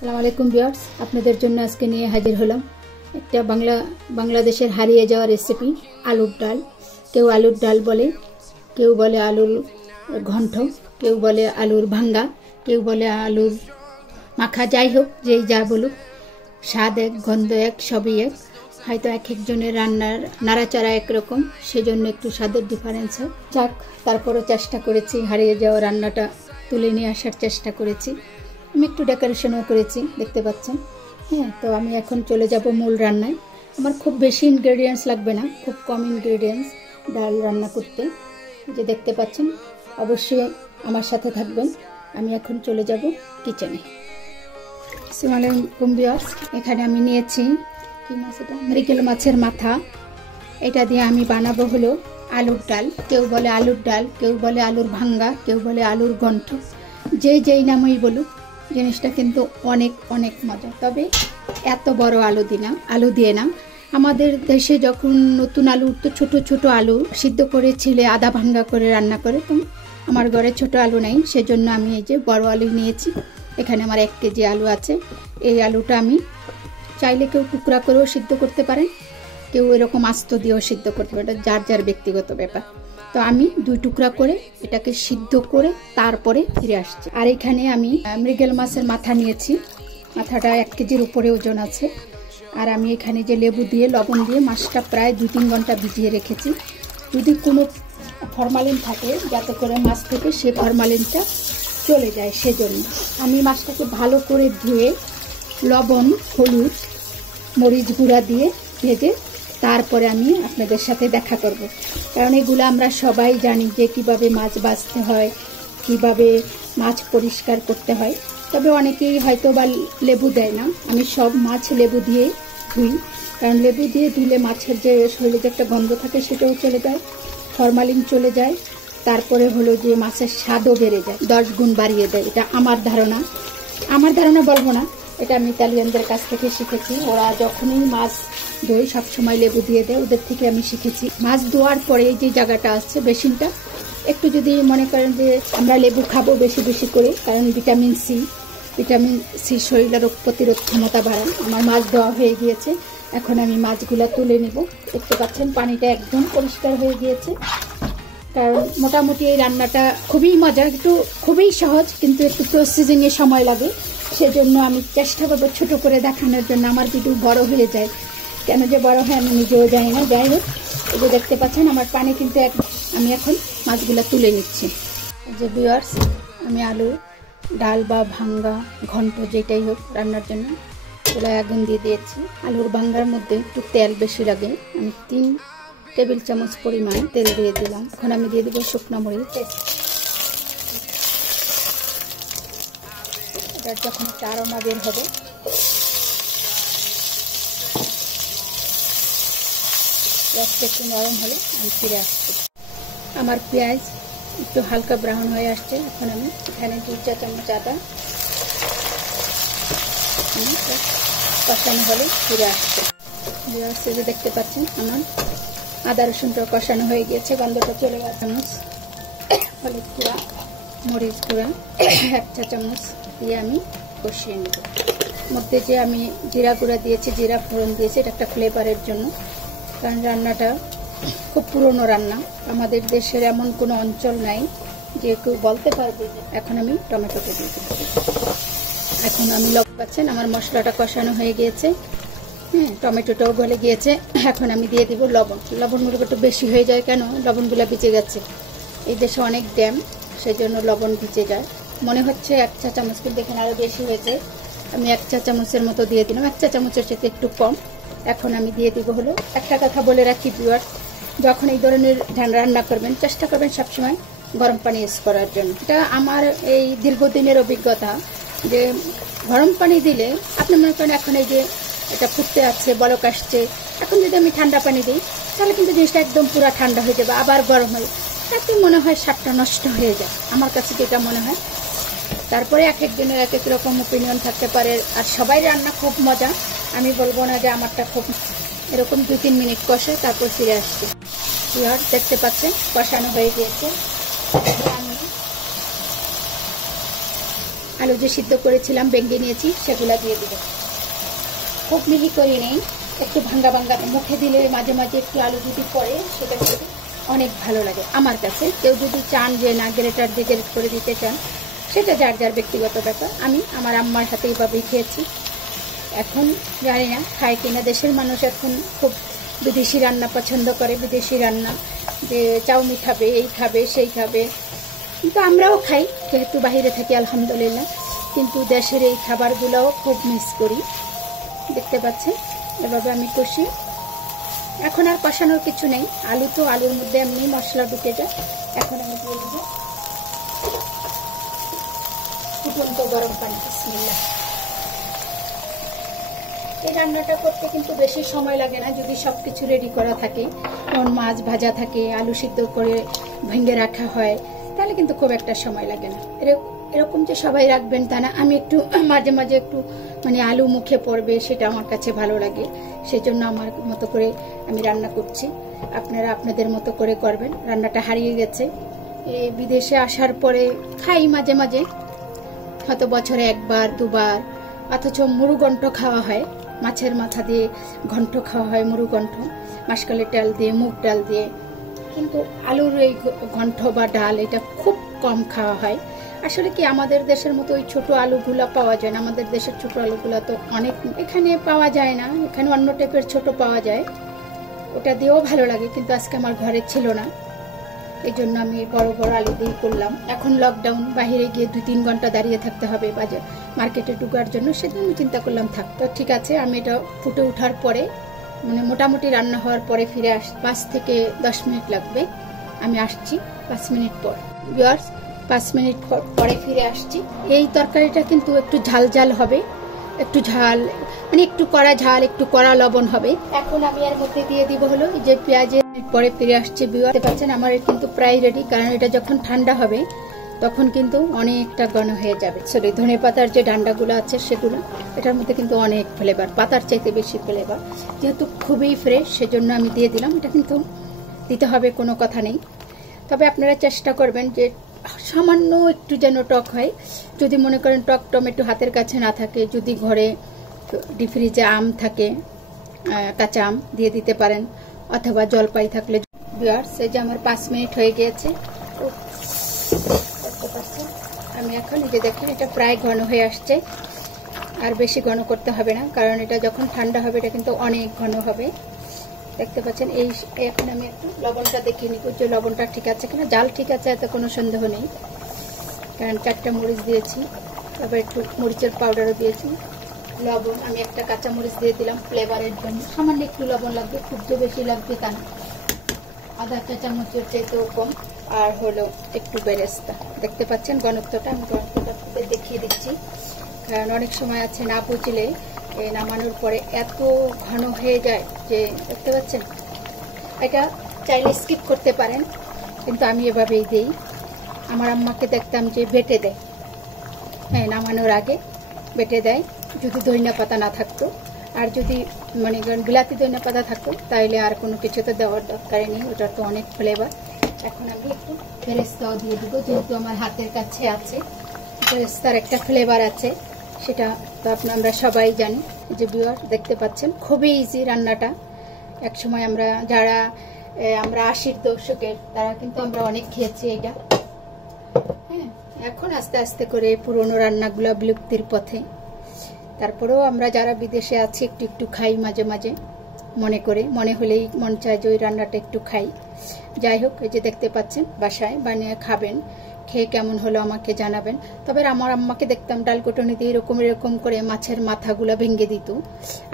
আসসালামু আলাইকুম ভিউয়ার্স, আপনাদের জন্য আজকে নিয়ে হাজির হলাম একটা বাংলাদেশের হারিয়ে যাওয়া রেসিপি আলুর ডাল। কেউ আলুর ডাল বলে, কেউ বলে আলুর ঘন্ট, কেউ বলে আলুর ভাঙ্গা, কেউ বলে আলুর মাখা। যাই হোক, যেই যা বলুক, স্বাদ এক, গন্ধ এক, সবই এক। হয়তো এক একজনের রান্নার নাড়াচাড়া একরকম, সেজন্য একটু স্বাদের ডিফারেন্স হয়। যাক, তারপরও চেষ্টা করেছি, হারিয়ে যাওয়া রান্নাটা তুলে নিয়ে আসার চেষ্টা করেছি। আমি একটু ডেকোরেশনও করেছি, দেখতে পাচ্ছেন। হ্যাঁ, তো আমি এখন চলে যাব মূল রান্নায়। আমার খুব বেশি ইনগ্রেডিয়েন্টস লাগবে না, খুব কম ইনগ্রেডিয়েন্টস ডাল রান্না করতে, যে দেখতে পাচ্ছেন। অবশ্যই আমার সাথে থাকবেন। আমি এখন চলে যাব কিচেনে। আসসালামু আলাইকুম ভিউয়ার্স, এখানে আমি নিয়েছি কি মাছ, এটা মৃগেল মাছের মাথা। এটা দিয়ে আমি বানাবো হলো আলুর ডাল। কেউ বলে আলুর ডাল, কেউ বলে আলুর ভাঙ্গা, কেউ বলে আলুর ঘন্ট। যেই নামই বলুক, জিনিসটা কিন্তু অনেক অনেক মজা। তবে এত বড় আলু দিয়ে না। আমাদের দেশে যখন নতুন আলু উঠতো, ছোট ছোট আলু সিদ্ধ করে ছিলে আদা ভাঙ্গা করে রান্না করে, তো আমার ঘরে ছোট আলু নেই, সেজন্য আমি এই যে বড় আলু নিয়েছি। এখানে আমার 1 কেজি আলু আছে। এই আলুটা আমি চাইলে কেউ টুকরা করেও সিদ্ধ করতে পারেন, কেউ এরকম আস্ত দিয়েও সিদ্ধ করতে পারে, যার যার ব্যক্তিগত ব্যাপার। তো আমি 2 টুকরা করে এটাকে সিদ্ধ করে তারপরে ফিরে আসছি। আর এখানে আমি মৃগেল মাছের মাথা নিয়েছি। মাথাটা 1 কেজির উপরে ওজন আছে। আর আমি এখানে যে লেবু দিয়ে লবণ দিয়ে মাছটা প্রায় 2-3 ঘন্টা ভিজিয়ে রেখেছি। যদি কোনো ফরমালিন থাকে, যাতে করে মাছ থেকে সে ফরমালিনটা চলে যায়, সেজন্য আমি মাছটাকে ভালো করে ধুয়ে লবণ, হলুদ, মরিচ গুঁড়া দিয়ে ভেজে তারপরে আমি আপনাদের সাথে দেখা করব। কারণ এগুলো আমরা সবাই জানি যে কিভাবে মাছ বাছতে হয়, কিভাবে মাছ পরিষ্কার করতে হয়। তবে অনেকেই হয়তো বা লেবু দেয় না। আমি সব মাছ লেবু দিয়ে ধুই, কারণ লেবু দিয়ে ধুলে মাছের যে শরীরে যে একটা গন্ধ থাকে সেটাও চলে যায়, ফরমালিন চলে যায়। তারপরে হলো যে মাছের স্বাদও বেড়ে যায়, 10 গুণ বাড়িয়ে দেয়। এটা আমার ধারণা বলবো না, এটা আমি ইতালিয়ানদের কাছ থেকে শিখেছি। ওরা যখনই মাছ ধোয় সবসময় লেবু দিয়ে দেয়, ওদের থেকে আমি শিখেছি। মাছ ধোয়ার পরে এই যে জায়গাটা আসছে, বেসিনটা, একটু যদি মনে করেন যে আমরা লেবু খাবো বেশি বেশি করে, কারণ ভিটামিন সি শরীরের রোগ প্রতিরোধ ক্ষমতা বাড়ায়। আমার মাছ ধোয়া হয়ে গিয়েছে, এখন আমি মাছগুলা তুলে নেব। দেখতে পাচ্ছেন পানিটা একদম পরিষ্কার হয়ে গিয়েছে। কারণ মোটামুটি এই রান্নাটা খুবই মজা, খুবই সহজ, কিন্তু একটু প্রসেসিংয়ে সময় লাগে। সেজন্য আমি চেষ্টা করবো ছোট করে দেখানোর জন্য। আমার ভিডিও বড় হয়ে যায়, কেন যে বড় হয় আমি নিজেও জানি না। যাই হোক, এই যে দেখতে পাচ্ছেন আমার পানি কিন্তু আমি এখন মাছগুলো তুলে নিচ্ছি। যে ভিউয়ার্স, আমি আলু ডাল বা ভাঙ্গা, ঘন্ট, যেটাই হোক রান্নার জন্য চুলায় আগুন দিয়ে দিয়েছি। আলুর ভাঙ্গার মধ্যে একটু তেল বেশি লাগে। আমি 3 টেবিল চামচ পরিমাণ তেল দিয়ে দিলাম। এখন আমি দিয়ে দেবো শুকনো মরিচ। এটার যখন একটা আরোমা বের হবে, পেঁয়াজটা একটু নরম হলে আমি ফিরে আসছি। আমার পেঁয়াজ একটু হালকা ব্রাউন হয়ে আসছে। এখন আমি এখানে 2 চা চামচ আদা কষানো হলে ফিরে আসছে। যে দেখতে পাচ্ছেন আমার আদা রসুনটা কষানো হয়ে গিয়েছে, গন্ধটা চলে গেছে। চামচ হলুদ গুঁড়া, মরিচ গুঁড়া 1 চা চামচ দিয়ে আমি কষিয়ে নেব। মধ্যে যে আমি জিরা গুঁড়া দিয়েছি, জিরা ফোড়ন দিয়েছি, এটা একটা ফ্লেভারের জন্য। কারণ রান্নাটা খুব পুরনো রান্না, আমাদের দেশের এমন কোনো অঞ্চল নাই যে কেউ বলতে পারবে। এখন আমি টমেটোকে দিয়ে দেব। এখন আমি পাচ্ছেন আমার মশলাটা কষানো হয়ে গিয়েছে। হ্যাঁ, টমেটোটাও গলে গিয়েছে। এখন আমি দিয়ে দিব লবণগুলো একটু বেশি হয়ে যায়, কেন লবণগুলো ভিজে গেছে। এই দেশে অনেক ড্যাম, সেই জন্য লবণ ভিজে যায়। মনে হচ্ছে 1 চা চামচ, কিন্তু এখানে আরও বেশি হয়েছে। আমি 1 চা চামচের মতো দিয়ে দিলাম, 1 চা চামচের সাথে একটু কম। এখন আমি দিয়ে দিব হলো, একটা কথা বলে রাখি ভিউয়ার্স, যখন এই ধরনের রান্না করবেন চেষ্টা করবেন সবসময় গরম পানি ইউজ করার জন্য। এটা আমার এই দীর্ঘদিনের অভিজ্ঞতা, যে গরম পানি দিলে আপনি মনে করেন এখন এই যে এটা ফুটতে আছে, বলক আসছে, এখন যদি আমি ঠান্ডা পানি দিই তাহলে কিন্তু জিনিসটা একদম পুরো ঠান্ডা হয়ে যাবে, আবার গরম হয়, তাতে মনে হয় স্বাদটা নষ্ট হয়ে যায়। আমার কাছে যেটা মনে হয়। তারপরে এক একজনের এক এক রকম ওপিনিয়ন থাকতে পারে। আর সবাই রান্না খুব মজা, আমি বলবো না যে আমারটা খুব। এরকম 2-3 মিনিট কষে তারপর ফিরে আসছি। দেখতে পাচ্ছেন কষানো হয়ে গিয়েছে। আমি আলু যে সিদ্ধ করেছিলাম ভেঙে নিয়েছি সেগুলো দিয়ে দিব। খুব মিহি করে নেই, একটু ভাঙ্গা ভাঙ্গা, মুখে দিলে মাঝে মাঝে একটু আলু যদি পড়ে সেটা খেতে অনেক ভালো লাগে আমার কাছে। কেউ যদি চান যে না গ্রেটার দিয়ে গ্রেট করে দিতে চান, সেটা যার যার ব্যক্তিগত ব্যাপার। আমি আমার আম্মার হাতে এইভাবেই খেয়েছি। এখন জানি না খায় কিনা, দেশের মানুষ এখন খুব বিদেশি রান্না পছন্দ করে, বিদেশি রান্না, যে চাউমিন খাবে, এই খাবে, সেই খাবে। কিন্তু আমরাও খাই যেহেতু বাইরে থাকি আলহামদুলিল্লাহ, কিন্তু দেশের এই খাবারগুলোও খুব মিস করি। দেখতে পাচ্ছেন এভাবে আমি কষি। এখন আর কষানোর কিছু নেই, আলু তো আলুর মধ্যে এমনি মশলা ঢুকে যায়। এখন আমি দিয়ে দেব ফুটন্ত গরম পানি। বিসমিল্লাহ। এই রান্নাটা করতে কিন্তু বেশি সময় লাগে না যদি সবকিছু রেডি করা থাকে, যেমন মাছ ভাজা থাকে, আলু সিদ্ধ করে ভেঙে রাখা হয়, তাহলে কিন্তু খুব একটা সময় লাগে না। এরকম যে সবাই রাখবেন তা না, আমি একটু মাঝে মাঝে একটু মানে আলু মুখে পড়বে সেটা আমার কাছে ভালো লাগে, সেজন্য আমার মতো করে আমি রান্না করছি। আপনারা আপনাদের মতো করে করবেন। রান্নাটা হারিয়ে গেছে, বিদেশে আসার পরে খাই মাঝে মাঝে, হয়তো বছরে একবার দুবার। অথচ মুরুগণ্ঠ খাওয়া হয়, মাছের মাথা দিয়ে ঘণ্ট খাওয়া হয়, মুরুগণ্ঠ মাসকালের ডাল দিয়ে, মুগ ডাল দিয়ে। কিন্তু আলুর এই ঘণ্ট বা ডাল এটা খুব কম খাওয়া হয়। আসলে কি আমাদের দেশের মতো ওই ছোট আলুগুলা পাওয়া যায় না, আমাদের দেশের ছোট আলুগুলা তো অনেক এখানে পাওয়া যায় না, এখানে অন্য টাইপের ছোট পাওয়া যায়, ওটা দিয়েও ভালো লাগে। কিন্তু আজকে আমার ঘরে ছিল না, এই জন্য আমি বড় বড় আলু দিয়ে করলাম। এখন লকডাউন, বাহিরে গিয়ে 2-3 ঘন্টা দাঁড়িয়ে থাকতে হবে বাজার মার্কেটে ঢোকার জন্য, সেজন্য আমি চিন্তা করলাম থাক। তো ঠিক আছে, আমি এটা ফুটে ওঠার পরে মানে মোটামুটি রান্না হওয়ার পরে ফিরে 5 থেকে 10 মিনিট লাগবে। আমি আসছি 5 মিনিট পর। ভিউয়ার্স, 5 মিনিট পরে ফিরে আসছি। এই তরকারিটা কিন্তু একটু ঝাল ঝাল হবে, একটু ঝাল মানে একটু কড়া ঝাল, একটু কড়া লবণ হবে। এখন আমি এর মধ্যে দিয়ে দিব হলো এই যে পেঁয়াজের। পরে ফিরে আসছে। বুঝতে পারছেন আমার কিন্তু প্রায় রেডি, কারণ এটা যখন ঠান্ডা হবে তখন কিন্তু অনেকটা ঘন হয়ে যাবে। সরি, ধনে পাতার যে ডান্ডাগুলো আছে সেগুলো, এটার মধ্যে কিন্তু অনেক ফ্লেভার, পাতার চাইতে বেশি ফ্লেভার। যেহেতু খুবই ফ্রেশ সেজন্য আমি দিয়ে দিলাম। এটা কিন্তু দিতে হবে কোনো কথা নেই, তবে আপনারা চেষ্টা করবেন যে সামান্য একটু যেন টক হয়। যদি মনে করেন টক টমেটো হাতের কাছে না থাকে, যদি ঘরে ডিপ ফ্রিজে আম থাকে, কাঁচা আম দিয়ে দিতে পারেন, অথবা জলপাই থাকলে। ভিউয়ার্স, এই যে আমার 5 মিনিট হয়ে গিয়েছে। আমি এখন এই যে দেখেন এটা প্রায় ঘন হয়ে আসছে, আর বেশি ঘন করতে হবে না, কারণ এটা যখন ঠান্ডা হবে এটা কিন্তু অনেক ঘন হবে। দেখতে পাচ্ছেন। এখন আমি একটু লবণটা দেখিয়ে নিব যে লবণটা ঠিক আছে কিনা। জাল ঠিক আছে, এতে কোনো সন্দেহ নেই, কারণ 4টা মরিচ দিয়েছি, তারপর একটু মরিচের পাউডারও দিয়েছি। লবণ আমি একটা কাঁচা মরিচ দিয়ে দিলাম ফ্লেভারের জন্য, সামান্য একটু লবণ লাগবে, খুব যে বেশি লাগবে তা না, আধা চা চামচের চাইতেও কম। আর হলো একটু বেরেস্তা। দেখতে পাচ্ছেন ঘনত্বটা, আমি ঘনত্বটা দেখিয়ে দিচ্ছি, কারণ অনেক সময় আছে না বুঝলে নামানোর পরে এত ঘন হয়ে যায় যে, দেখতে পাচ্ছেন। এটা চাইলে স্কিপ করতে পারেন, কিন্তু আমি এভাবেই দিই। আমার আম্মাকে দেখতাম যে বেটে দেয়, হ্যাঁ নামানোর আগে বেটে দেয়, যদি ধনিয়া পাতা না থাকতো। আর যদি মানে বিলাতি ধনিয়া পাতা থাকতো তাহলে আর কোনো কিছুতে দেওয়ার দরকার নেই, ওটার তো অনেক ফ্লেভার। এখন আমি একটু বেরেস্তাও দিয়ে দিব, যেহেতু আমার হাতের কাছে আছে। বেরেস্তার একটা ফ্লেভার আছে, সেটা তো আমরা সবাই জানি। যে ভিউয়ার দেখতে পাচ্ছেন খুবই ইজি রান্নাটা। একসময় যারা আমরা 80-র দশকের, তারা কিন্তু আমরা অনেক খেয়েছি এটা। হ্যাঁ, এখন আস্তে আস্তে করে পুরনো রান্নাগুলো বিলুপ্তির পথে। তারপরেও আমরা যারা বিদেশে আছি একটু একটু খাই মাঝে মাঝে, মনে হলেই মন চায় যে ওই রান্নাটা একটু খাই। যাই হোক, এই যে দেখতে পাচ্ছেন, বাসায় বানিয়ে খাবেন, খেয়ে কেমন হলো আমাকে জানাবেন। তবে আমার আম্মাকে দেখতাম ডাল কুটনি দিয়ে এরকম করে মাছের মাথাগুলো ভেঙে দিত।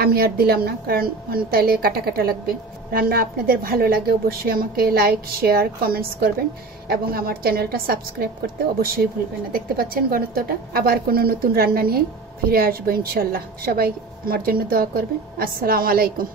আমি আর দিলাম না, কারণ তাইলে কাটা কাটা লাগবে। রান্না আপনাদের ভালো লাগে অবশ্যই আমাকে লাইক, শেয়ার, কমেন্টস করবেন, এবং আমার চ্যানেলটা সাবস্ক্রাইব করতে অবশ্যই ভুলবেন না। দেখতে পাচ্ছেন ঘনত্বটা। আবার কোনো নতুন রান্না নিয়ে ফিরে আসবো ইনশাল্লাহ। সবাই আমার জন্য দোয়া করবেন। আসসালামু আলাইকুম।